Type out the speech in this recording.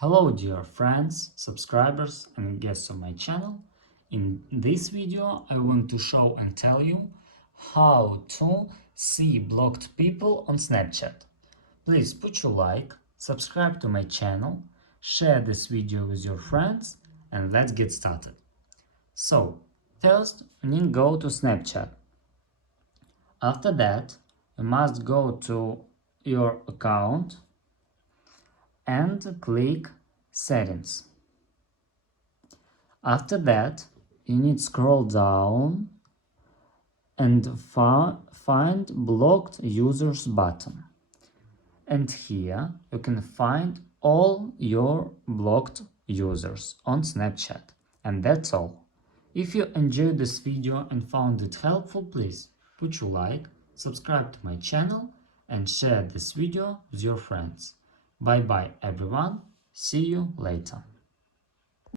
Hello dear friends, subscribers and guests on my channel. In this video I want to show and tell you how to see blocked people on Snapchat. Please put your like, subscribe to my channel, share this video with your friends and let's get started. So, first you need to go to Snapchat. After that, you must go to your account and click Settings. After that, you need to scroll down and find Blocked Users button. And here you can find all your blocked users on Snapchat. And that's all. If you enjoyed this video and found it helpful, please put your like, subscribe to my channel and share this video with your friends. Bye bye everyone. See you later.